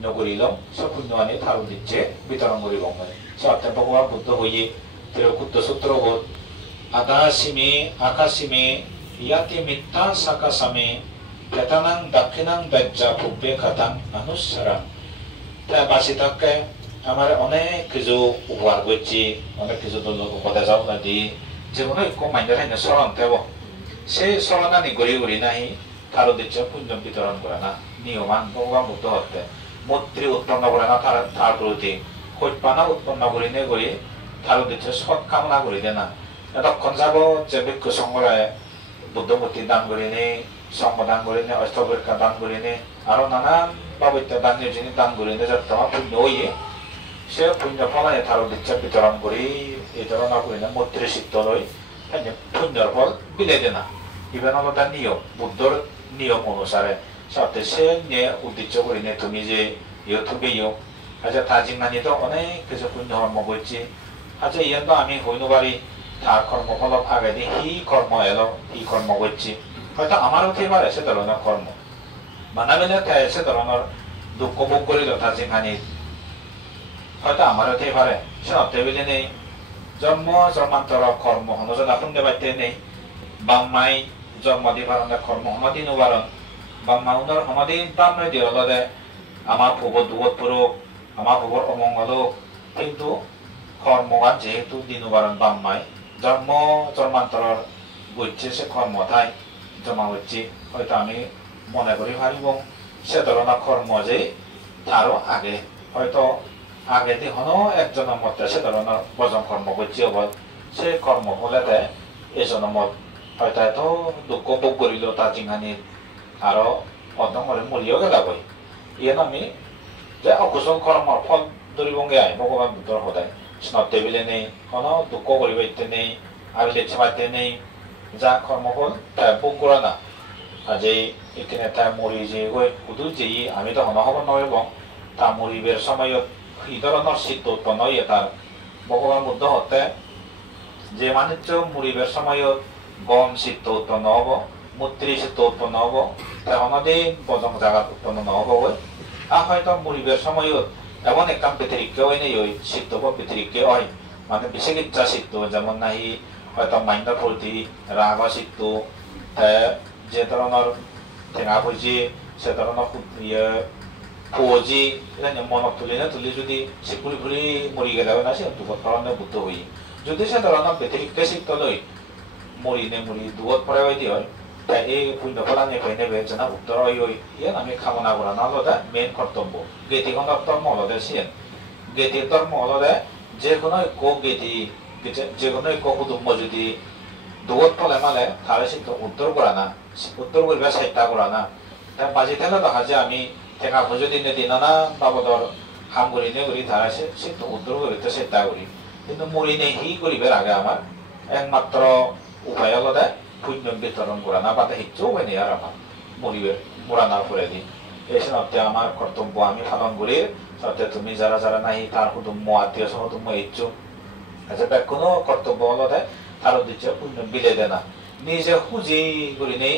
পুণ্য করিলাম সে পুণ্য আনি তারও দিচ্ছে বিতরণ করিব সাথে ভগবান বুদ্ধ হইয়ে তিরকুদ্দ সূত্র বোধ আদাসিমে আকাশিমে ইয়াতি মিথ্যা সাকাসামে কেতানাং দাক্ষিণাং বেজ্জা ফুব্বে খাতাং অনুসরণ তাই বাসি থাকে আমার অনেক কিছু উপহার করছি অনেক কিছু উপদেশ দি যেমন একটু মাইন্ডের হাইনে স্মরণ দেব সেই স্মরণানি গড়ি গড়ি নাই তারও দিচ্ছে পুণ্য বিতরণ করে না নিয়মান ভগবান বুদ্ধ হতে মৈত্রী উৎপন্ন করে না তার প্রতি কৈপানা উৎপন্ন করি নে করি তারও দিচ্ছে সৎ কামনা করি দে না এতক্ষণ যাব যে ভিক্ষু সংগ্রহে বুদ্ধমূর্তি দান করি নে সঙ্গ দান করি নে অষ্টবৃক্ষা দান করি নে আরো নানান বাবৈত্য দান নির্জনী দান করি নে যাতে তোমার পুণ্য হইয়ে সে পুণ্য ফলায় তারও দিচ্ছে বিতরণ করি এই ধরনের করি না মৈত্রী সিদ্ধ লই পুণ্যর ফল বিলে দে না ইভেন হলো তার নিয়ম বুদ্ধর নিয়ম অনুসারে সাথে সে নিয়ে উদ্দেশ্য করি নে তুমি যে ইয়ে তুমি ইয়ে আচ্ছা তাজিমানি তো অনেক কিছু পুণ্য কর্ম করছি আচ্ছা ইয়ান তো আমি হইনো পারি তার কর্মফল আগে দিয়ে হি কর্ম এলো হি কর্ম করছি হয়তো আমারও হতে পারে সে ধরনের কর্ম মানাবেলে সে ধরনের দুঃখ ভোগ করিল তাজিমানি হয়তো আমারও হতে পারে সে অর্থবিধি নেই জন্ম জন্মান্তর কর্ম হনজনা শুনতে পাইতে নেই বাম্মাই জন্ম দিবার কর্ম হনদিন উবারণ বাম্মা উনার হনদিন বাম্মাই দিয়ে হলে আমার ভূগত দুগত পুরুষ আমার ভূগর অমঙ্গল কিন্তু কর্মগান যেহেতু দিন উবারণ বাম্মাই জন্ম জন্মান্তরের বুঝছে সে কর্মটাই জমা হচ্ছে হয়তো আমি মনে করি পারিব সে ধরনের কর্ম যে তারও আগে হয়তো আগে দিয়ে হনো একজনের মধ্যে সে ধরনের বজন কর্ম করছি অবল সে কর্ম হলে এই জন্মত হয়তো এত দুঃখ ভোগ করিল তার জিঙানি আরো অদমরে মরিও গেলাবই ইয়ান আমি যে অকুশল কর্মর ফল ধরিবঙ্গে আই ভগবান বুদ্ধর সদায় স্নব টেবিলে নেই কোনো দুঃখ করিবাইতে নেই আগে লেছে পাইতে নেই যা কর্মফল তাই ভোগ করা না আজ এখানে তাই মরি যে গই শুধু যে আমি তো হন হব নয় তা মরিবের সময়ত এই ধরনের সিদ্ধ উৎপন্ন হইয়ে তার ভগবান বুদ্ধ হতে যে মানুষ মরিবের সময়ত গম সিদ্ধ উৎপন্ন হব মূত্রী সিদ্ধ উৎপন্ন হব হনদিন বজং জায়গা উৎপন্ন নহব আর হয়তো মরিবের সময়ত এমন একটা পৃথিবীকে হয় নেই ওই সিদ্ধ পৃথিবীকে হয় মানে বিশেষ ইচ্ছা সিদ্ধ যেমন নাহি হয়তো মাইন্ডের প্রতি রাগ সিদ্ধ যে ধরনের ঠেঙা ভুজি সে ধরনের ইয়ে ফুজি মনত তুলি যদি সে ঘুরি ঘুরি মরি গেলে না সে দুগত কারণে বুদ্ধ হই যদি সে ধরনের পৃথিবীকে সিদ্ধ লই মরি নে মরি দুগত পরে হয়ে দিয়ে হয় তাই এই পুণ্য ফলা নেবে নেবে যেন উত্তর হয় ইয়ান আমি কামনা করা না হলো মেন কর্তব্য গেতিখন ধর্ম হলো সিয়েন গেতির ধর্ম হলো যে কোনো গেতি যে কোনো কুটুম্ব যদি দুগত ফলে মালে তাহলে সে উত্তর করা না উত্তর করবে চেষ্টা করা না তাই বাজি থাকলে দেখা যে আমি টেকা ভুজো দিনে দিন না বাবদর হাম করি নে করি তারা সে তো উত্তর করিতে চেষ্টা করি কিন্তু মরি নেই হি করিবার আগে আমার একমাত্র উপায় হলো পুণ্য বিতরণ করা না বাদে হিচ্ছু উপায় নেই আর আমার মরিবের মোরানার করে দিই এই সত্যি আমার কর্তব্য আমি পালন করি সত্যি তুমি যারা যারা নাই তার কুটুম্ব আত্মীয় সহ তুমি ইচ্ছু আচ্ছা কোনো কর্তব্য হলো তারও দিচ্ছে পুণ্য বিলে দে না নিজে খুঁজি করি নেই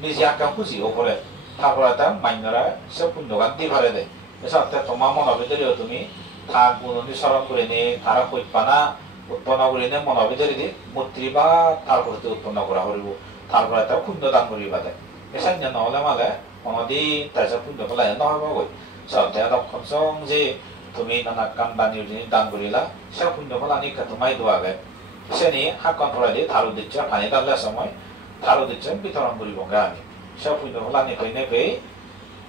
নিজে আঁকা খুঁজি ওপরে তারপরে তা মান্যরা সে পুণ্যগান দিয়ে ফেলে দেয় সত্যি তোমার মনের ভিতরেও তুমি তার গুণ অনুসরণ করে নে তারা কৈপানা উৎপন্ন করি নে মনের ভিতরে দিয়ে মূর্তি বা তার প্রতি উৎপন্ন করা করিব তারপরে তা পুণ্য দান করিবা দেয় এসান্য নহলে মালে অনদিন তার পুণ্য পেলাই নহব গৈ সত্যি লক্ষণ যে তুমি নানা কাম দান করিলা সে পুণ্য ফলা নিকা তোমাই দোয়াগে সে নিয়ে হাকন ফলাই দিয়ে তারও দিচ্ছে পানি ডাললে সময় তারও দিচ্ছে বিতরণ করিব আমি সে পুণ্য ফলা নিকাই নেবে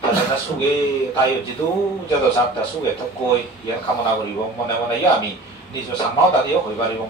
তাছাড়া সুগে তাই যিটো যত চাপটা সুগে তো কৈ ইয়াৰ কামনা কৰিব মনে মনে আমি নিজ চামাও দাদিও হৈ পাৰিব